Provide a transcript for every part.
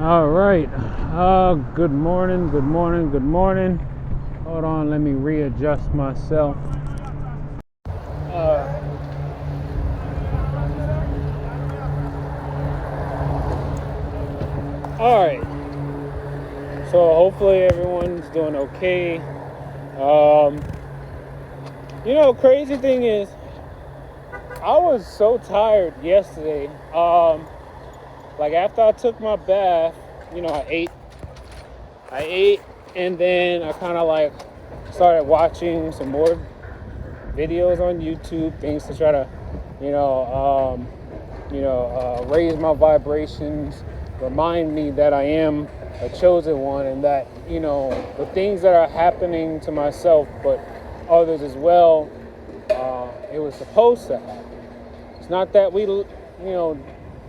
All right. Good morning. Good morning. Good morning. Hold on. Let me readjust myself. Uh, all right. So hopefully everyone's doing okay. Crazy thing is, I was so tired yesterday. Like after I took my bath, I ate, and then I kind of like started watching some more videos on YouTube, things to try to, raise my vibrations, remind me that I am a chosen one, and that the things that are happening to myself, but others as well, it was supposed to happen. It's not that we,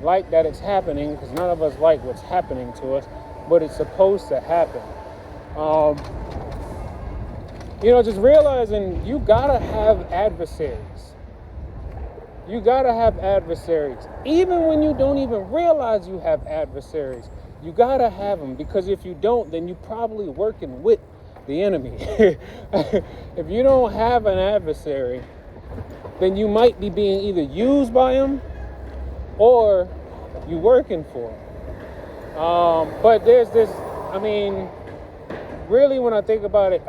like that it's happening, because none of us like what's happening to us, but it's supposed to happen. Just realizing you gotta have adversaries. You gotta have adversaries. Even when you don't even realize you have adversaries, you gotta have them, because if you don't, then you're probably working with the enemy. If you don't have an adversary, then you might be being either used by him or you working for him. But there's this, really when I think about it,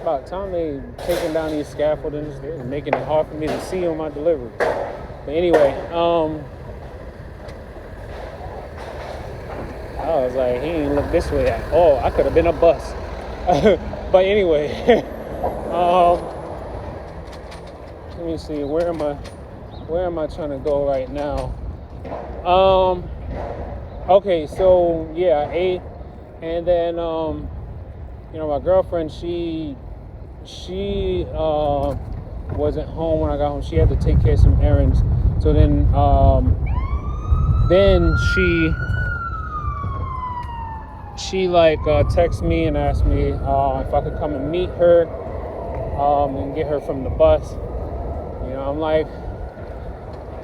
about the time they taking down these scaffoldings, they're making it hard for me to see on my delivery. But anyway, I was like, he ain't look this way at all. I could have been a bus. But anyway, let me see, where am I trying to go right now? Okay, so yeah, I ate, and then my girlfriend, she wasn't home when I got home. She had to take care of some errands. So then she texted me and asked me if I could come and meet her and get her from the bus. I'm like,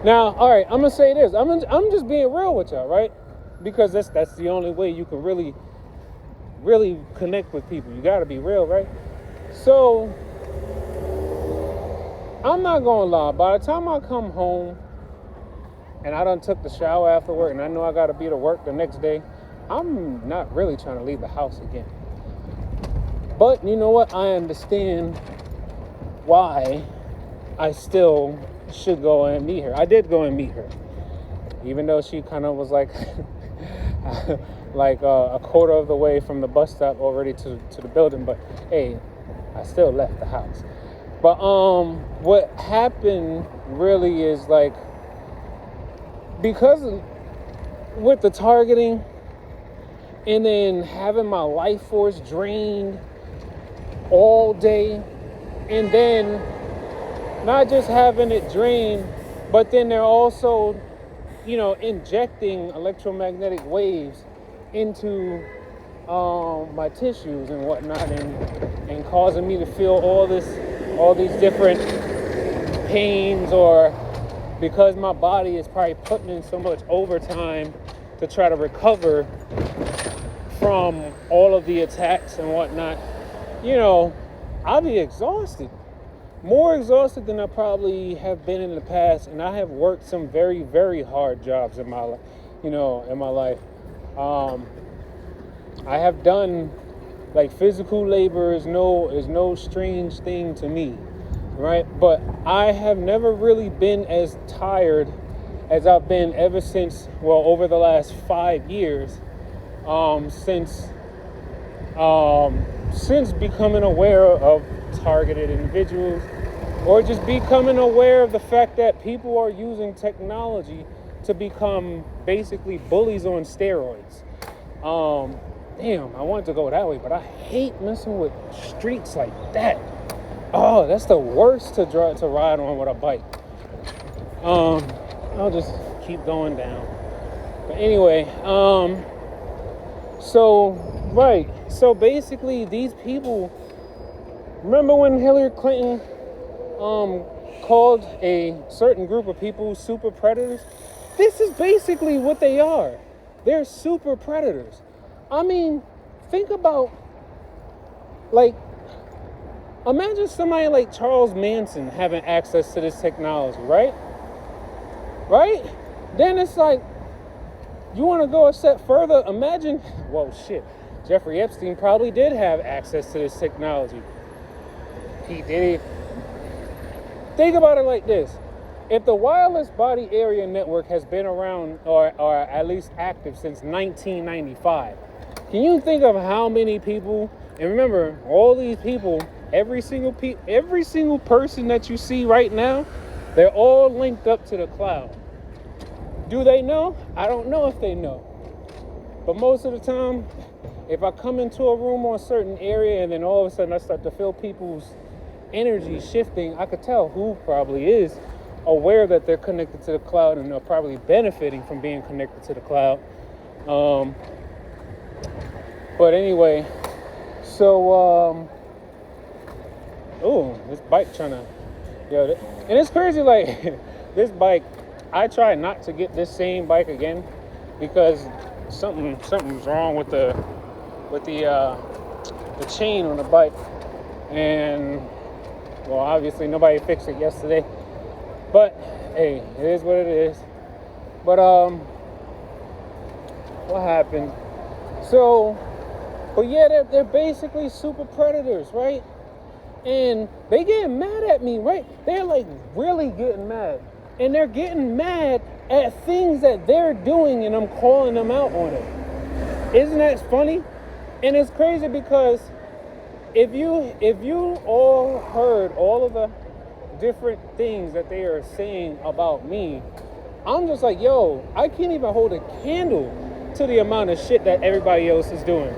now, all right, I'm gonna say this. I'm just being real with y'all, right? Because that's the only way you can really connect with people. You gotta be real, right? So I'm not gonna lie, by the time I come home and I done took the shower after work and I know I gotta be to work the next day, I'm not really trying to leave the house again. But you know what? I understand why I still should go and meet her. I did go and meet her, even though she kind of was like a quarter of the way from the bus stop already to the building. But hey, I still left the house. But what happened really is because with the targeting and then having my life force drained all day, and then not just having it drained, but then they're also injecting electromagnetic waves into my tissues and whatnot, and causing me to feel all these different pains, or because my body is probably putting in so much overtime to try to recover from all of the attacks and whatnot, I'll be exhausted. More exhausted than I probably have been in the past, and I have worked some very, very hard jobs in my life. I have done physical labor is no strange thing to me, right? But I have never really been as tired as I've been ever since, over the last 5 years, since becoming aware of targeted individuals, or just becoming aware of the fact that people are using technology to become basically bullies on steroids. I wanted to go that way, but I hate messing with streets like that. Oh, that's the worst to ride on with a bike. I'll just keep going down. But anyway, so basically these people, remember when Hillary Clinton called a certain group of people super predators? This is basically what they are. They're super predators. I mean, think about, like, imagine somebody like Charles Manson having access to this technology, right? Right? Then it's like, you want to go a step further? Imagine, well, shit, Jeffrey Epstein probably did have access to this technology. He did. Think about it like this. If the wireless body area network has been around or at least active since 1995, can you think of how many people, and remember, all these people, every single person that you see right now, they're all linked up to the cloud. Do they know? I don't know if they know. But most of the time, if I come into a room or a certain area and then all of a sudden I start to feel people's energy shifting, I could tell who probably is aware that they're connected to the cloud and are probably benefiting from being connected to the cloud. But anyway, so, this bike and it's crazy, like, this bike, I try not to get this same bike again because something's wrong with the chain on the bike, and well, obviously nobody fixed it yesterday, but hey, it is what it is. But what happened? So, but yeah, they're basically super predators, right? And they getting mad at me, right? They're like really getting mad. And they're getting mad at things that they're doing, and I'm calling them out on it. Isn't that funny? And it's crazy because if you all heard all of the different things that they are saying about me, I'm just like, yo, I can't even hold a candle to the amount of shit that everybody else is doing.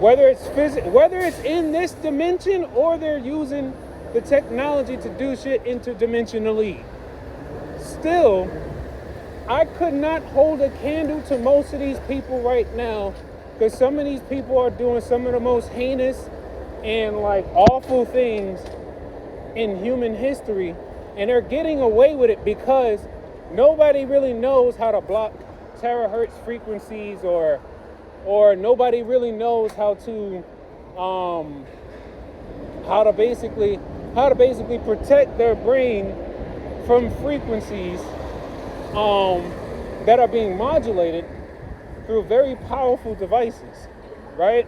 Whether it's in this dimension or they're using the technology to do shit interdimensionally. Still, I could not hold a candle to most of these people right now because some of these people are doing some of the most heinous and like awful things in human history, and they're getting away with it because nobody really knows how to block terahertz frequencies or nobody really knows how to basically protect their brain from frequencies that are being modulated through very powerful devices, right?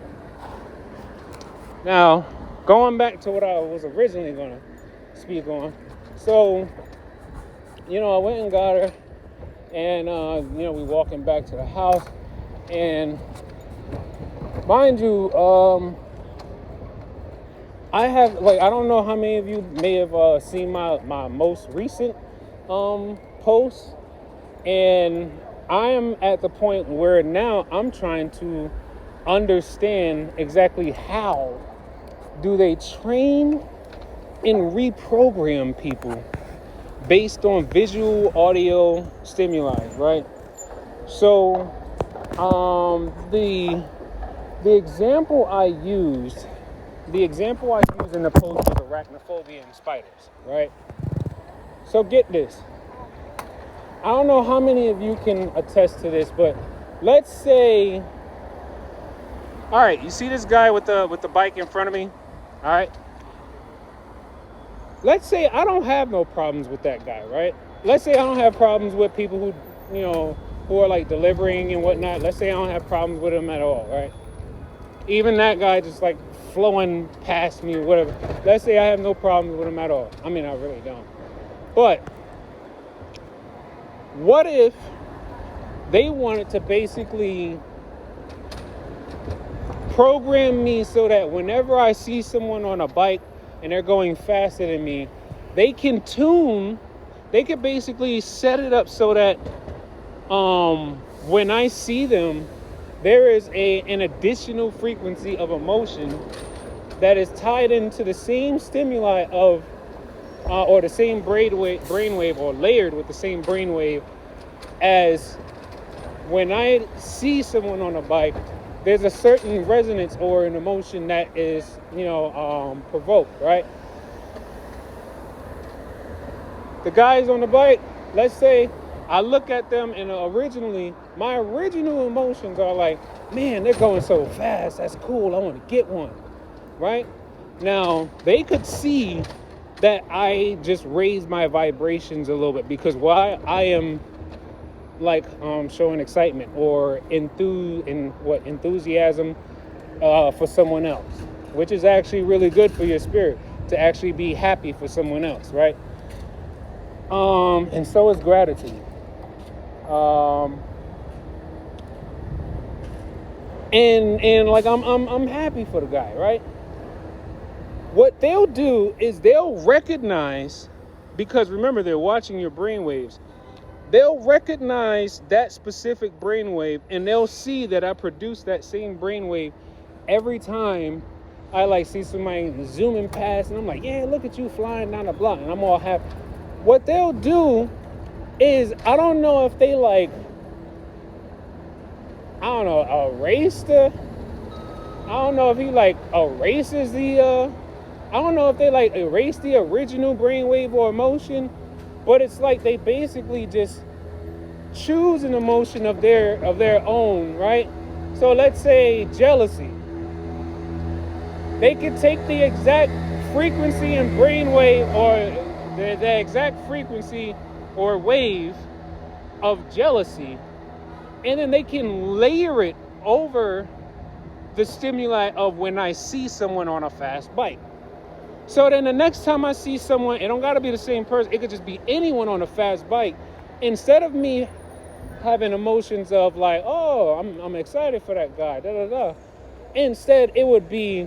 Now, going back to what I was originally going to speak on. So, I went and got her, and, we walking back to the house, and mind you, I don't know how many of you may have seen my most recent post, and I am at the point where now I'm trying to understand exactly how do they train and reprogram people based on visual audio stimuli, right? So the example I used in the post was arachnophobia and spiders, right? So get this. I don't know how many of you can attest to this, but let's say, all right, you see this guy with the bike in front of me, all right? Let's say I don't have no problems with that guy, right? Let's say I don't have problems with people who are like delivering and whatnot. Let's say I don't have problems with them at all, right? Even that guy just like flowing past me or whatever. Let's say I have no problems with him at all. I mean, I really don't. But what if they wanted to basically program me so that whenever I see someone on a bike and they're going faster than me, they could basically set it up so that when I see them, there is an additional frequency of emotion that is tied into the same stimuli of or the same brainwave or layered with the same brainwave as when I see someone on a bike. There's a certain resonance or an emotion that is, provoked, right? The guys on the bike, let's say I look at them and my original emotions are like, man, they're going so fast. That's cool. I want to get one, right? Now, they could see that I just raised my vibrations a little bit because why? I am like showing excitement or enthusiasm for someone else, which is actually really good for your spirit to actually be happy for someone else, right? And so is gratitude. And like I'm happy for the guy, right? What they'll do is they'll recognize, because remember they're watching your brainwaves. They'll recognize that specific brainwave, and they'll see that I produce that same brainwave every time I like see somebody zooming past, and I'm like, yeah, look at you flying down the block, and I'm all happy. What they'll do is, I don't know if they like, I don't know, erase the, I don't know if he like erases the, I don't know if they like erase the original brainwave or emotion, but it's like they basically just choose an emotion of their own, right? So let's say jealousy. They could take the exact frequency and brainwave, or the exact frequency or wave of jealousy, and then they can layer it over the stimuli of when I see someone on a fast bike. So then the next time I see someone, it don't got to be the same person. It could just be anyone on a fast bike. Instead of me having emotions of like, oh, I'm excited for that guy, da da da. Instead, it would be,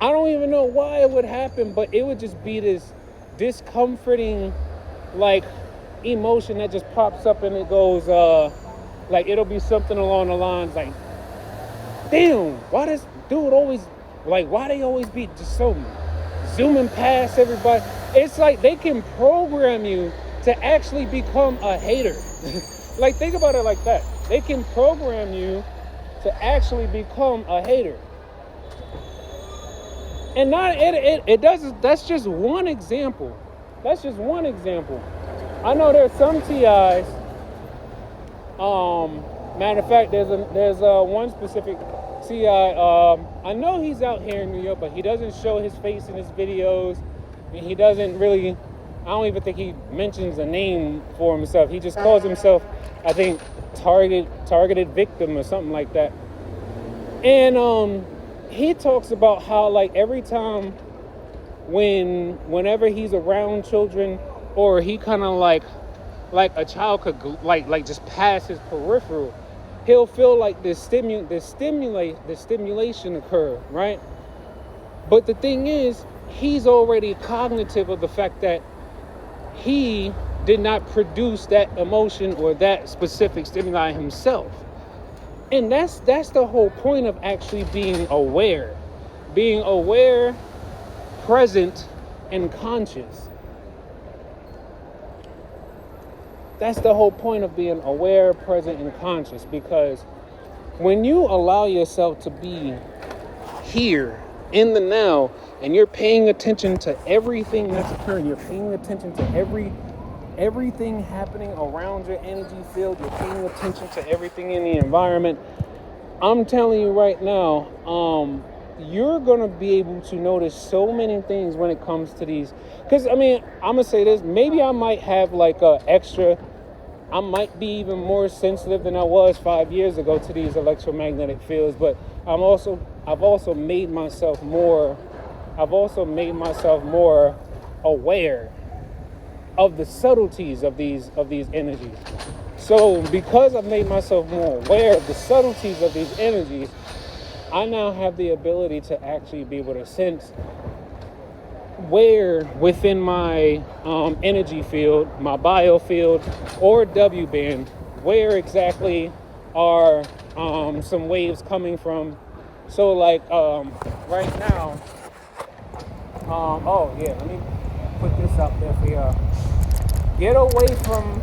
I don't even know why it would happen, but it would just be this discomforting, like, emotion that just pops up, and it goes, like, it'll be something along the lines like, damn, why does dude always, like, why they always be just so zooming past everybody? It's like they can program you to actually become a hater. Like, think about it like that. They can program you to actually become a hater. And not it doesn't. That's just one example. That's just one example. I know there's some TIs. Matter of fact, there's one specific TI. I know he's out here in New York, but he doesn't show his face in his videos, and he doesn't really. I don't even think he mentions a name for himself. He just calls himself, I think, targeted victim or something like that. And he talks about how, like, every time whenever he's around children, or he kind of like a child could like just pass his peripheral, he'll feel like the stimulation occur, right? But the thing is, he's already cognitive of the fact that he did not produce that emotion or that specific stimuli himself. And that's the whole point of actually being aware, present, and conscious. That's the whole point of being aware, present, and conscious, because when you allow yourself to be here in the now, and you're paying attention to everything that's occurring, you're paying attention to everything happening around your energy field, you're paying attention to everything in the environment, I'm telling you right now, you're going to be able to notice so many things when it comes to these. Because, I mean, I'm going to say this, maybe I might have like I might be even more sensitive than I was 5 years ago to these electromagnetic fields, but I've also made myself more aware of the subtleties of these energies. So because I've made myself more aware of the subtleties of these energies, I now have the ability to actually be able to sense where within my energy field, my biofield, or W band, where exactly are some waves coming from. So like right now, oh yeah, let me put this out there for y'all. Get away from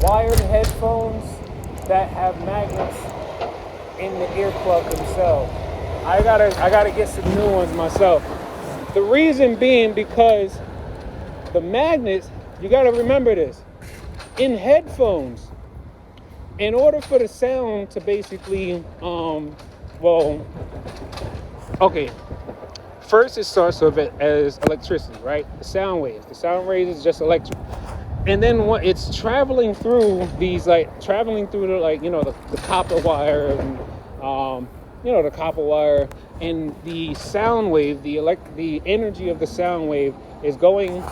wired headphones that have magnets in the earplug themselves. I gotta get some new ones myself. The reason being because the magnets you got to remember this. In headphones, in order for the sound to basically, well, okay, first it starts with it as electricity, right? The sound waves. The sound waves is just electric. And then when it's traveling through these, like traveling through the, like, the copper wire, and the copper wire, and the sound wave, the energy of the sound wave is going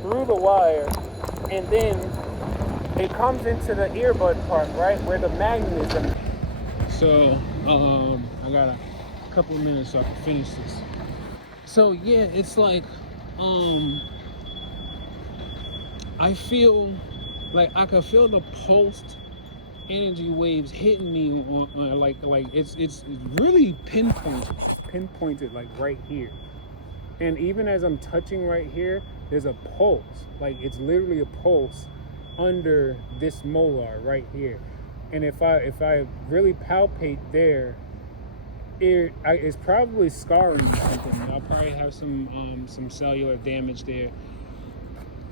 through the wire, and then it comes into the earbud part, right, where the magnetism. So I got a couple of minutes so I can finish this. So yeah, it's like I feel like I can feel the pulsed energy waves hitting me on like it's really pinpointed like right here. And even as I'm touching right here, there's a pulse. Like it's literally a pulse under this molar right here. And if I really palpate there, it's probably scarring something. I'll probably have some cellular damage there,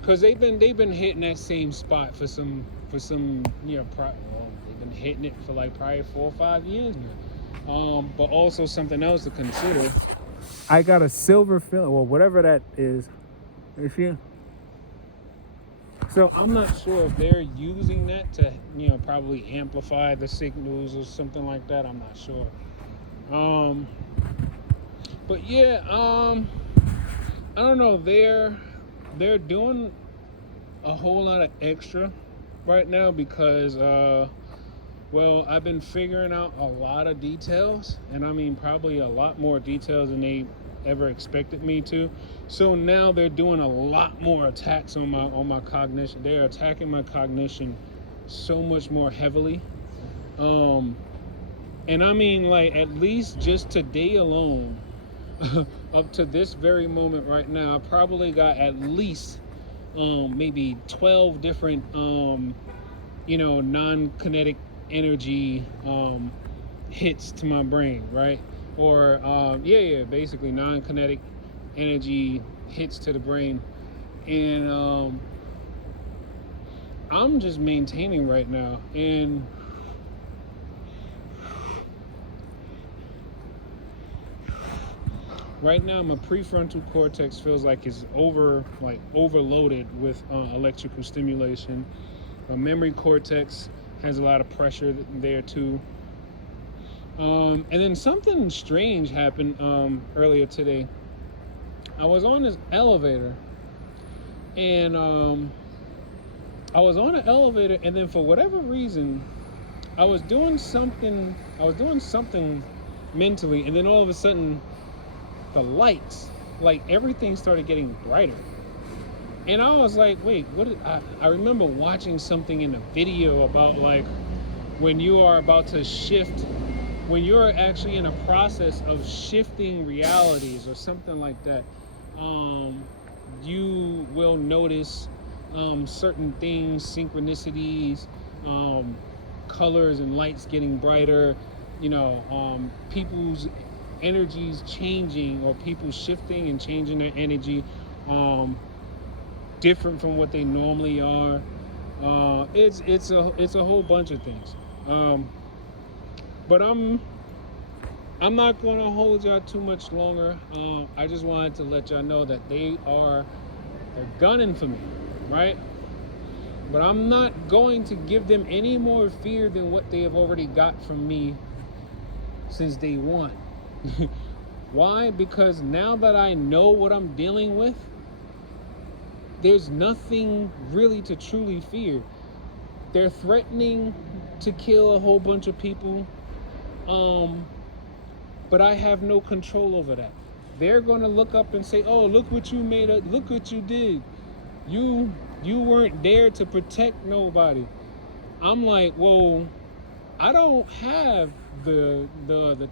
because they've been hitting that same spot for some they've been hitting it for like probably 4 or 5 years now. But also something else to consider. I got a silver film, or whatever that is. So I'm not sure if they're using that to probably amplify the signals or something like that. I'm not sure. But yeah, I don't know. They're doing a whole lot of extra right now because I've been figuring out a lot of details, and I mean probably a lot more details than they ever expected me to. So now they're doing a lot more attacks on my cognition. They're attacking my cognition so much more heavily. And I mean, like, at least just today alone, up to this very moment right now, I probably got at least maybe 12 different non-kinetic energy hits to my brain, right? Or basically non-kinetic energy hits to the brain. And I'm just maintaining right now. And right now, my prefrontal cortex feels like it's overloaded with electrical stimulation. My memory cortex has a lot of pressure there too. And then something strange happened earlier today. I was on this elevator, and I was on an elevator, and then for whatever reason, I was doing something mentally, and then all of a sudden, the lights, like everything started getting brighter. And I was like, wait, I remember watching something in a video about like when you are about to shift, when you're actually in a process of shifting realities or something like that, you will notice certain things, synchronicities, colors and lights getting brighter, people's energies changing, or people shifting and changing their energy different from what they normally are. It's a whole bunch of things. But I'm not going to hold y'all too much longer. I just wanted to let y'all know that they're gunning for me, right? But I'm not going to give them any more fear than what they have already got from me since day one. Why? Because now that I know what I'm dealing with, there's nothing really to truly fear. They're threatening to kill a whole bunch of people, but I have no control over that. They're going to look up and say, oh, look what you made, look what you did. You weren't there to protect nobody. I'm like, well, I don't have the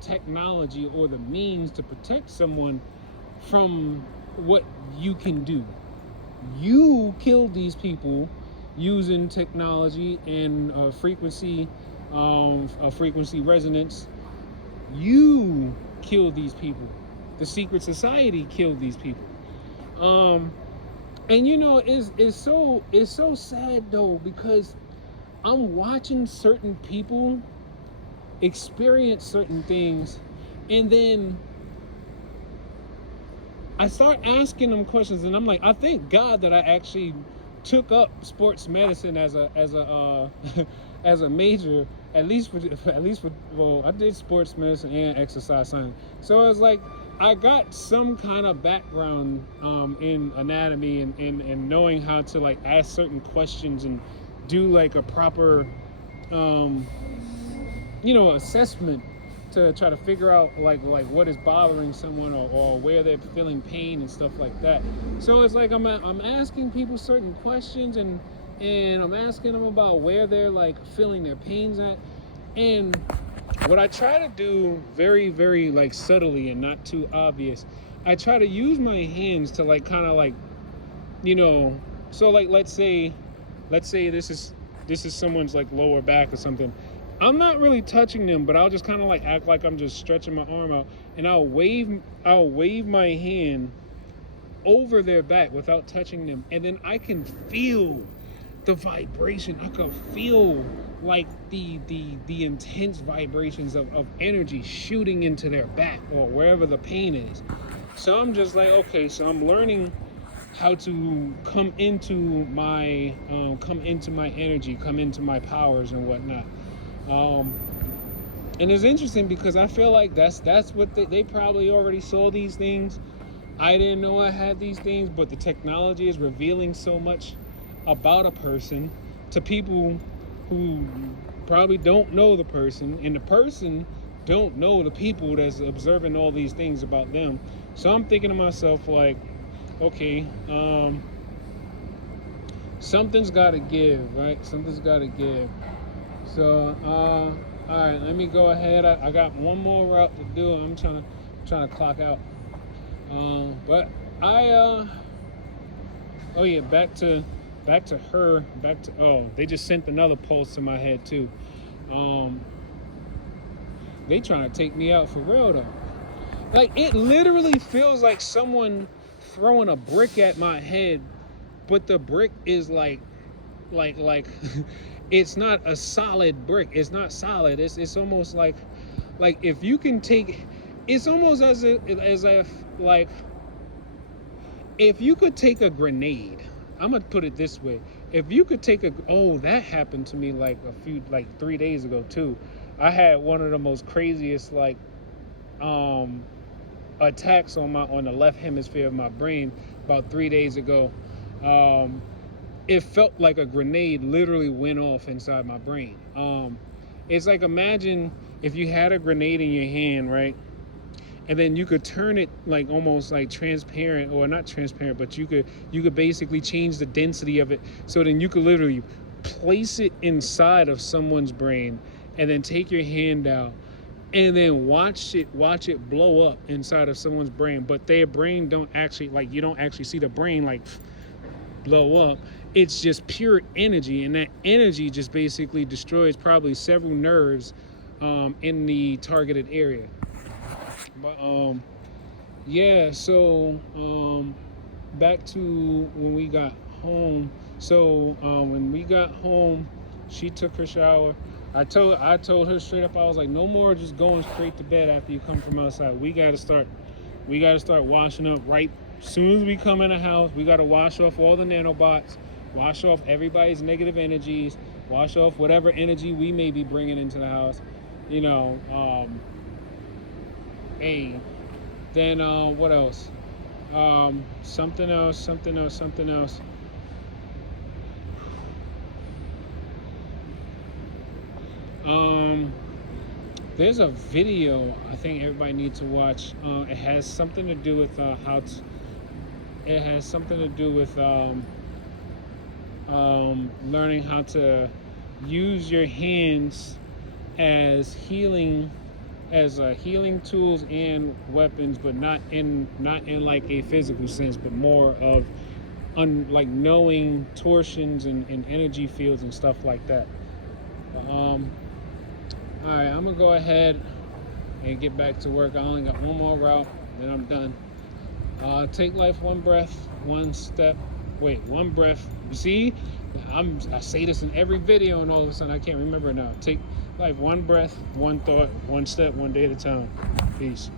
technology or the means to protect someone from what you can do. You killed these people using technology and frequency resonance. You killed these people. The secret society killed these people. Um, and it's so sad though, because I'm watching certain people experience certain things, and then I start asking them questions, and I'm like, I thank God that I actually took up sports medicine as a as a major, well, I did sports medicine and exercise science, so it's like I got some kind of background in anatomy, and knowing how to like ask certain questions and do like a proper um, assessment to try to figure out like what is bothering someone, or where they're feeling pain and stuff like that. So it's like I'm asking people certain questions, and I'm asking them about where they're like feeling their pains at. And what I try to do very, very like subtly and not too obvious, I try to use my hands to like kind of like, so like let's say this is someone's like lower back or something. I'm not really touching them, but I'll just kind of like act like I'm just stretching my arm out, and I'll wave my hand over their back without touching them, and then I can feel the vibration. I can feel like the intense vibrations of energy shooting into their back or wherever the pain is. So I'm just like, okay, so I'm learning how to come into my energy, come into my powers and whatnot. And it's interesting because I feel like that's what they probably already saw these things. I didn't know I had these things, but the technology is revealing so much about a person to people who probably don't know the person, and the person don't know the people that's observing all these things about them. So I'm thinking to myself like, okay, something's got to give, right? Something's got to give. So, all right, let me go ahead. I got one more route to do. I'm trying to clock out. But oh yeah, back to her. They just sent another pulse to my head too. They trying to take me out for real though. Like, it literally feels like someone throwing a brick at my head, but the brick is like it's not a solid brick. It's not solid. It's almost like if you can take, it's almost as if like if you could take a grenade. I'm gonna put it this way: if you could take that happened to me like 3 days ago too. I had one of the most craziest like attacks on the left hemisphere of my brain about 3 days ago. It felt like a grenade literally went off inside my brain. It's like, imagine if you had a grenade in your hand, right? And then you could turn it like almost like transparent, or not transparent, but you could basically change the density of it. So then you could literally place it inside of someone's brain, and then take your hand out, and then watch it blow up inside of someone's brain. But their brain you don't actually see the brain like blow up. It's just pure energy, and that energy just basically destroys probably several nerves in the targeted area. But yeah, so back to when we got home. So when we got home, she took her shower. I told her straight up, I was like, no more just going straight to bed after you come from outside. We gotta start washing up right as soon as we come in the house. We gotta wash off all the nanobots, wash off everybody's negative energies, wash off whatever energy we may be bringing into the house. Then what else? Something else. There's a video I think everybody needs to watch. It has something to do with learning how to use your hands as healing tools and weapons, but not in like a physical sense, but more of like knowing torsions and energy fields and stuff like that. All right, I'm gonna go ahead and get back to work. I only got one more route, then I'm done. Take life one breath, one step. Wait, one breath. You see, I say this in every video, and all of a sudden I can't remember now. Take life one breath, one thought, one step, one day at a time. Peace.